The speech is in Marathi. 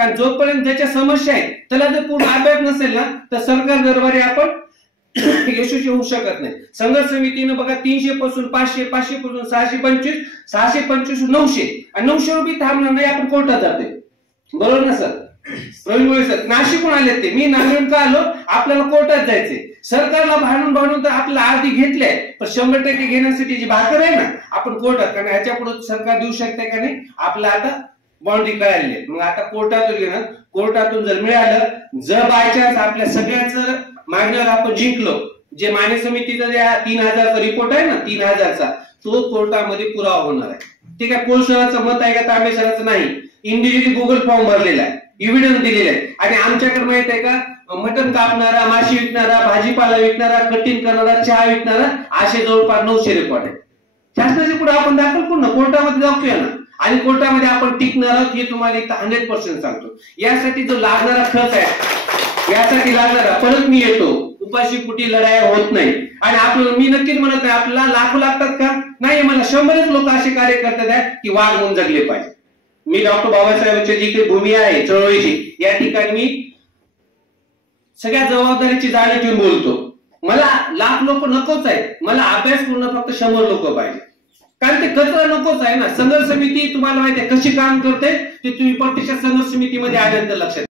कारण जोपर्यंत ज्याच्या समस्या आहेत त्याला जर पूर्ण अभ्यास नसेल ना तर सरकार दरबारी आपण यशस्वी होऊ शकत नाही. संघर्ष समितीनं बघा 300 पासून 500, 500 पासून 625, 625 900 आणि 900 रुपये थांबणार नाही, आपण कोर्टात जाते. बरोबर ना सर? प्रवीण मुळे सर नाशिकहून आले ते, मी नांदेड का आलो, आपल्याला कोर्टात जायचंय. सरकारला भांडून तर आपल्याला आधी घेतलंय, पण 100% घेण्यासाठी जी भाकर आहे ना आपण कोर्टात, कारण ह्याच्या पुढे सरकार देऊ शकते का नाही आपल्याला आता बाउंड्री कळाली. मग आता कोर्टातून घेणं, कोर्टातून जर मिळालं, जर बाय चान्स आपल्या सगळ्याच मागण्यावर आपण जिंकलो, जे मान्य समितीचा 3000चा रिपोर्ट आहे ना 3000चा, तो कोर्टामध्ये पुरावा होणार आहे. ठीक आहे, कोळसराचं मत आहे का तांबेसराचं नाही, इंडिव्हिज्युअली गुगल फॉर्म भरलेला आहे, इव्हिडन्स दिलेला आहे. आणि आमच्याकडे माहित आहे का, मटन कापणारा, माशी विकणारा, भाजीपाला विकणारा, कटिंग करणारा, चहा विकणारा, असे जवळपास 900 रेकॉर्ड आहे. शासनाच्या पुढे आपण दाखल करू ना, कोर्टामध्ये दाखवूया ना, आणि कोर्टामध्ये आपण टिकणार आहोत हे तुम्हाला इथं 100% सांगतो. यासाठी जो लागणारा खर्च आहे, यासाठी लागणारा, परत मी येतो, उपाशी पोटी लढाया होत नाही. आणि आपल्याला मी नक्कीच म्हणत नाही आपल्याला लाखो लागतात का, नाही, मला 100च लोक असे कार्य करतात आहे की वाघ म्हणून जगले पाहिजे. मी डॉक्टर बाबासाहेबांची जी काही भूमी आहे चळवळीची, या ठिकाणी मी सगळ्या जबाबदारीची जाणीव ठेवून बोलतो. मला लाख लोक नकोच आहेत, मला अभ्यास पूर्ण फक्त 100 लोक पाहिजे. कारण ते कचरा नकोच आहे ना. संघर्ष समिती तुम्हाला माहिती आहे कशी काम करते ते तुम्ही प्रत्यक्ष संघर्ष समितीमध्ये आल्यानंतर लक्षात